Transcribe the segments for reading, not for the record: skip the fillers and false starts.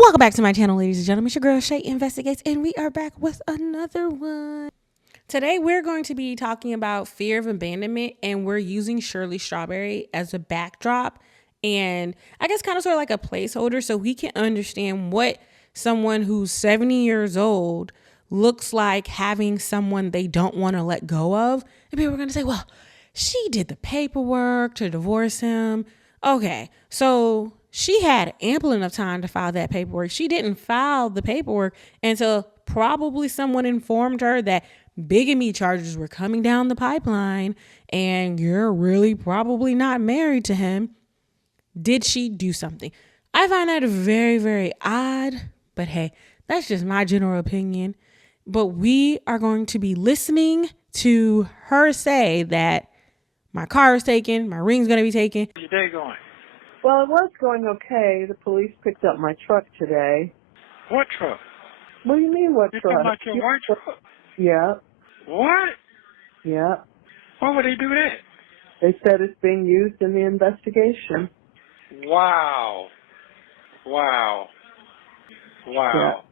Welcome back to my channel, ladies and gentlemen. It's your girl Shay Investigates, and we are back with another one. Today, we're going to be talking about fear of abandonment, and we're using Shirley Strawberry as a backdrop, and I guess kind of sort of like a placeholder so we can understand what someone who's 70 years old looks like having someone they don't want to let go of. And people are going to say, well, she did the paperwork to divorce him. Okay, so she had ample enough time to file that paperwork. She didn't file the paperwork until probably someone informed her that bigamy charges were coming down the pipeline and you're really probably not married to him. Did she do something? I find that very, very odd, but hey, that's just my general opinion. But we are going to be listening to her say that my car is taken, my ring's going to be taken. How's your day going? Well, it was going okay. The police picked up my truck today. What truck? What do you mean, what You truck? talking about your white truck? Yeah, What? yeah. Why would they do that? They said it's being used in the investigation. Wow. Wow. Wow.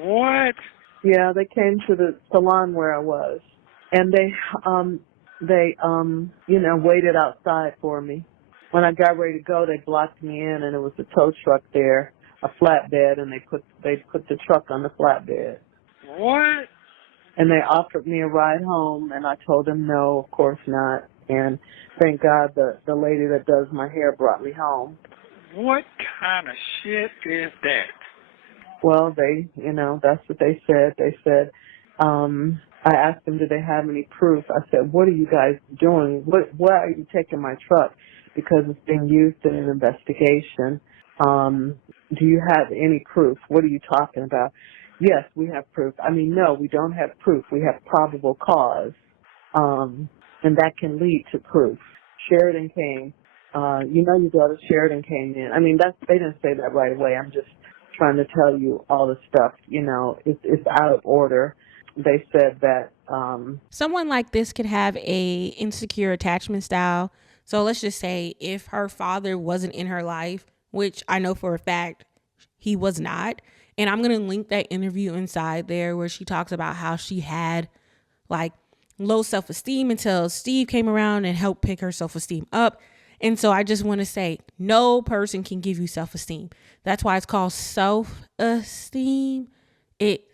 What? Yeah, they came to the salon where I was, and they waited outside for me. When I got ready to go, they blocked me in, and it was a tow truck there, a flatbed, and they put the truck on the flatbed. What? And they offered me a ride home, and I told them no, of course not. And thank God the lady that does my hair brought me home. What kind of shit is that? Well, that's what they said. They said, I asked them, do they have any proof? I said, what are you guys doing? Why are you taking my truck? Because it's being used in an investigation. Do you have any proof? What are you talking about? Yes, we have proof. I mean, no, we don't have proof. We have probable cause. And that can lead to proof. Sheridan came. Your daughter Sheridan came in. I mean, they didn't say that right away. I'm just trying to tell you all the stuff. It's out of order. They said that someone like this could have a insecure attachment style. So let's just say if her father wasn't in her life, which I know for a fact he was not. And I'm going to link that interview inside there where she talks about how she had like low self-esteem until Steve came around and helped pick her self-esteem up. And so I just want to say no person can give you self-esteem. That's why it's called self-esteem.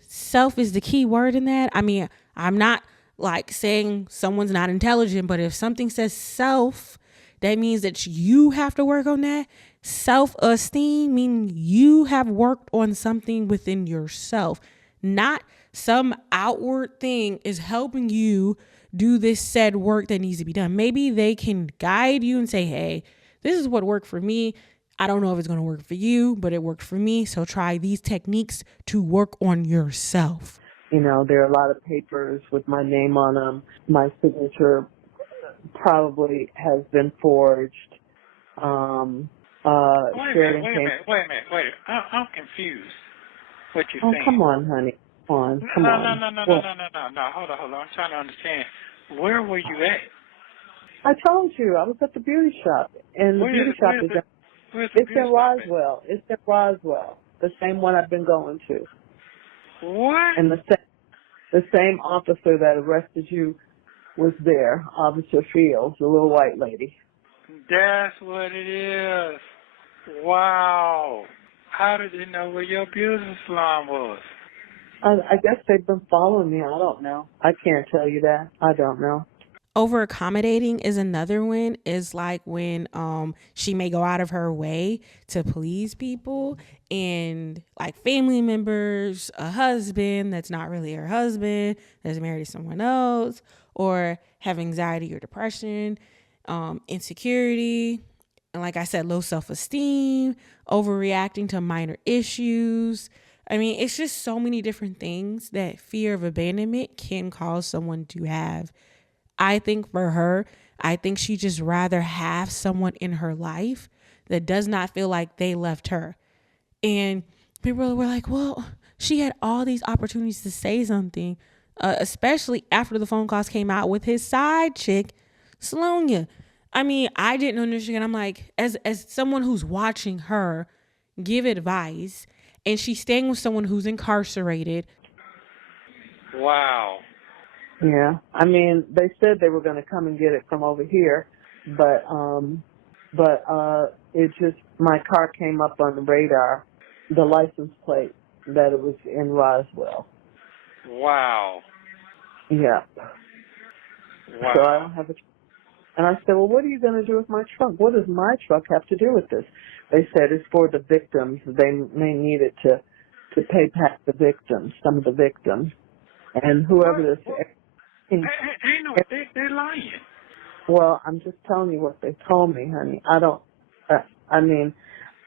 Self is the key word in that. I mean, I'm not like saying someone's not intelligent, but if something says self, that means that you have to work on that. Self-esteem means you have worked on something within yourself, not some outward thing is helping you do this said work that needs to be done. Maybe they can guide you and say, hey, this is what worked for me. I don't know if it's going to work for you, but it worked for me. So try these techniques to work on yourself. There are a lot of papers with my name on them. My signature probably has been forged. Wait a minute. I'm confused. What you saying? Oh, come on, honey. Come on. No. Hold on. I'm trying to understand. Where were you at? I told you I was at the beauty shop, and the beauty shop it's in Roswell. It's in Roswell, the same one I've been going to. What? And the same officer that arrested you was there, Officer Fields, the little white lady. That's what it is. Wow. How did they know where your beauty salon was? I guess they've been following me. I don't know. I can't tell you that. I don't know. Over accommodating is another one. Is like when she may go out of her way to please people, and like family members, a husband that's not really her husband, that's married to someone else, or have anxiety or depression, insecurity, and like I said, low self-esteem, overreacting to minor issues. I mean, it's just so many different things that fear of abandonment can cause someone to have. I think for her, I think she just rather have someone in her life that does not feel like they left her. And people were like, well, she had all these opportunities to say something, especially after the phone calls came out with his side chick, Slonia. I mean, I didn't understand. I'm like, as someone who's watching her, give advice, and she's staying with someone who's incarcerated. Wow. Yeah. I mean, they said they were going to come and get it from over here, but it just, my car came up on the radar, the license plate, that it was in Roswell. Wow. Yeah. Wow. So I don't have a, and I said, well, what are you going to do with my truck? What does my truck have to do with this? They said it's for the victims. They need it to pay back the victims, some of the victims. And whoever this ain't no, they're lying. Well, I'm just telling you what they told me, honey. I don't, I mean,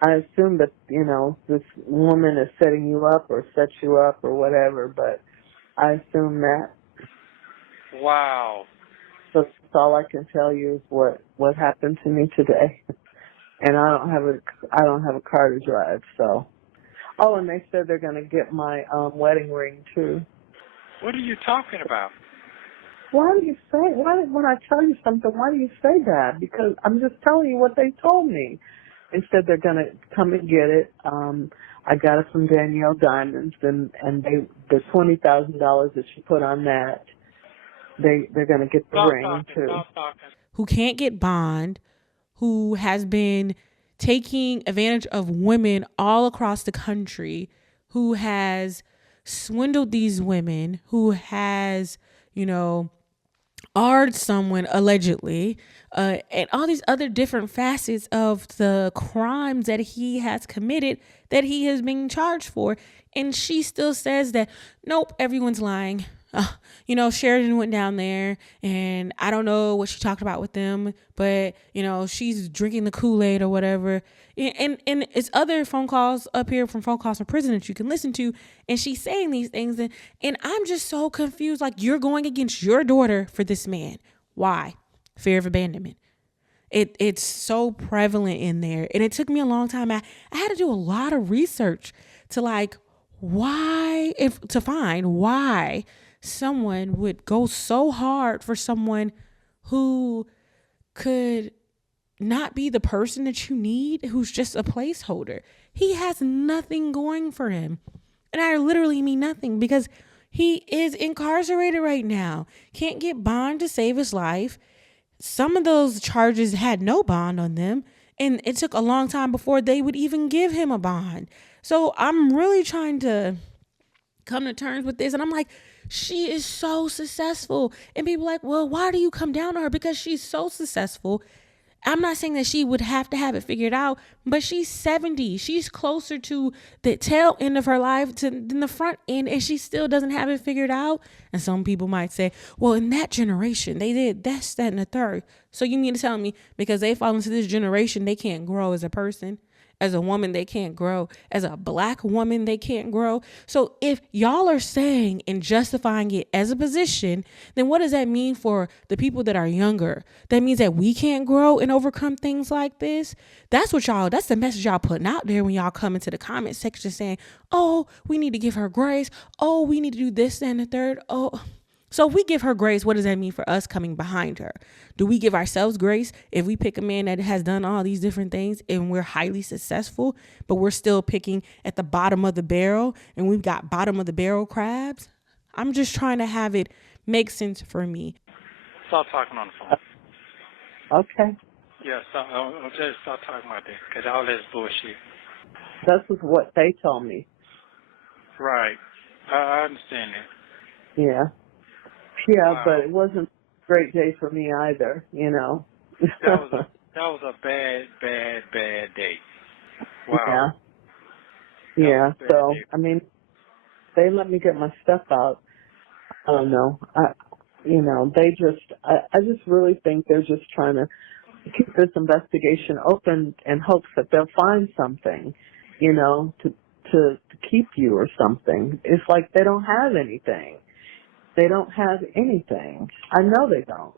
I assume that, you know, this woman is setting you up or set you up or whatever, but I assume that. Wow. So that's all I can tell you is what happened to me today. And I don't have a car to drive, so. Oh, and they said they're going to get my wedding ring too. What are you talking about? Why do you say, when I tell you something, why do you say that? Because I'm just telling you what they told me. They said they're going to come and get it. I got it from Danielle Diamonds, and the $20,000 that she put on that, they're going to get the ring too. Who can't get bond, who has been taking advantage of women all across the country, who has swindled these women, who has, you know, arred someone allegedly, and all these other different facets of the crimes that he has committed that he is being charged for. And she still says that, nope, everyone's lying. You know, Sheridan went down there and I don't know what she talked about with them, but, you know, she's drinking the Kool-Aid or whatever. And it's other phone calls up here from phone calls from prison that you can listen to. And she's saying these things. And I'm just so confused. Like, you're going against your daughter for this man. Why? Fear of abandonment. It's so prevalent in there. And it took me a long time. I had to do a lot of research to to find why someone would go so hard for someone who could not be the person that you need, who's just a placeholder. He has nothing going for him. And I literally mean nothing, because he is incarcerated right now. Can't get bond to save his life. Some of those charges had no bond on them, and it took a long time before they would even give him a bond. So I'm really trying to come to terms with this. And I'm like, she is so successful. And people are like, well, why do you come down on her? Because she's so successful. I'm not saying that she would have to have it figured out, but she's 70. She's closer to the tail end of her life than the front end, and she still doesn't have it figured out. And some people might say, well, in that generation, they did this, that, and the third. So you mean to tell me because they fall into this generation, they can't grow as a person? As a woman, they can't grow. As a black woman, they can't grow. So if y'all are saying and justifying it as a position, then what does that mean for the people that are younger? That means that we can't grow and overcome things like this. That's the message y'all putting out there when y'all come into the comment section saying, oh, we need to give her grace. Oh, we need to do this and the third. Oh, so if we give her grace, what does that mean for us coming behind her? Do we give ourselves grace if we pick a man that has done all these different things and we're highly successful, but we're still picking at the bottom of the barrel and we've got bottom of the barrel crabs? I'm just trying to have it make sense for me. Stop talking on the phone. Okay. Yeah, I'll just stop talking about this, because all this bullshit. That's what they told me. Right. I understand that. Yeah. Yeah, Wow. but it wasn't a great day for me either, you know. That was a bad day. Wow. Yeah. So, I mean, they let me get my stuff out. I don't know. I just really think they're just trying to keep this investigation open in hopes that they'll find something, you know, to keep you or something. It's like they don't have anything. They don't have anything. I know they don't.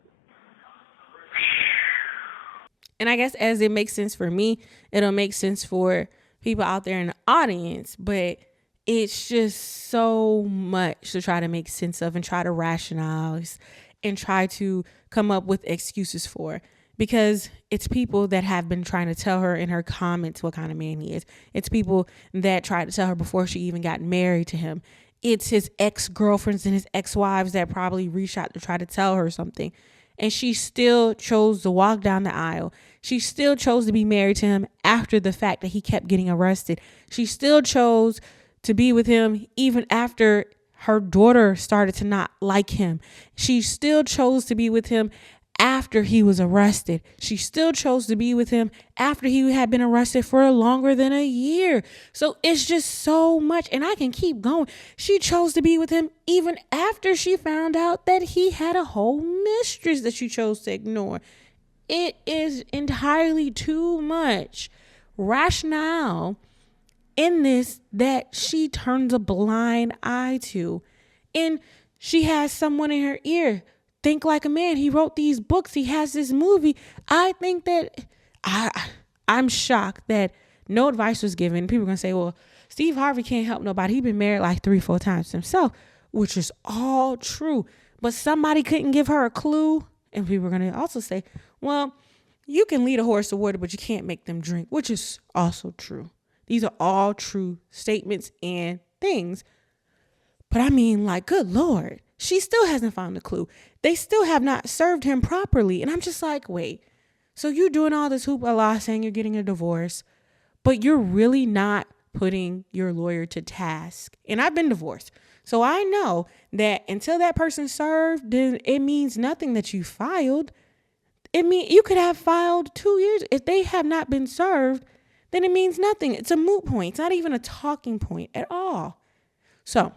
And I guess as it makes sense for me, it'll make sense for people out there in the audience. But it's just so much to try to make sense of and try to rationalize and try to come up with excuses for. because it's people that have been trying to tell her in her comments what kind of man he is. It's people that tried to tell her before she even got married to him. It's his ex-girlfriends and his ex-wives that probably reached out to try to tell her something. And she still chose to walk down the aisle. She still chose to be married to him after the fact that he kept getting arrested. She still chose to be with him even after her daughter started to not like him. She still chose to be with him after he was arrested. She still chose to be with him after he had been arrested for longer than a year. So it's just so much. And I can keep going. She chose to be with him even after she found out that he had a whole mistress that she chose to ignore. It is entirely too much rationale in this that she turns a blind eye to. And she has someone in her ear. Think Like a Man. He wrote these books. He has this movie. I think that I'm shocked that no advice was given. People are going to say, well, Steve Harvey can't help nobody. He's been married like 3-4 times himself, which is all true. But somebody couldn't give her a clue. And people are going to also say, well, you can lead a horse to water, but you can't make them drink, which is also true. These are all true statements and things. But I mean, like, good Lord, she still hasn't found a clue. They still have not served him properly. And I'm just like, wait, so you're doing all this hoopla saying you're getting a divorce, but you're really not putting your lawyer to task. And I've been divorced. So I know that until that person served, then it means nothing that you filed. It mean you could have filed 2 years. If they have not been served, then it means nothing. It's a moot point. It's not even a talking point at all. So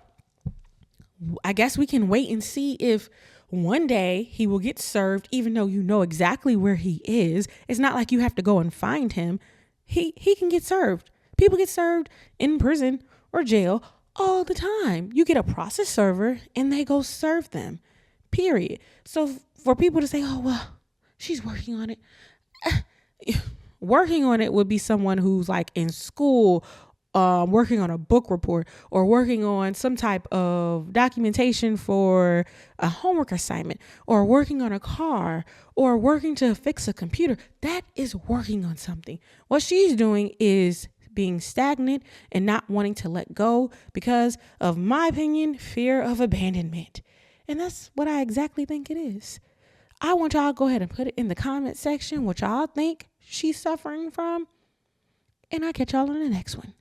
I guess we can wait and see if one day he will get served, even though you know exactly where he is. It's not like you have to go and find him. He can get served. People get served in prison or jail all the time. You get a process server and they go serve them, period. So for people to say, oh, well, she's working on it. Working on it would be someone who's like in school, working on a book report or working on some type of documentation for a homework assignment or working on a car or working to fix a computer. That is working on something. What she's doing is being stagnant and not wanting to let go because of my opinion, fear of abandonment. And that's what I exactly think it is. I want y'all to go ahead and put it in the comment section what y'all think she's suffering from. And I'll catch y'all in the next one.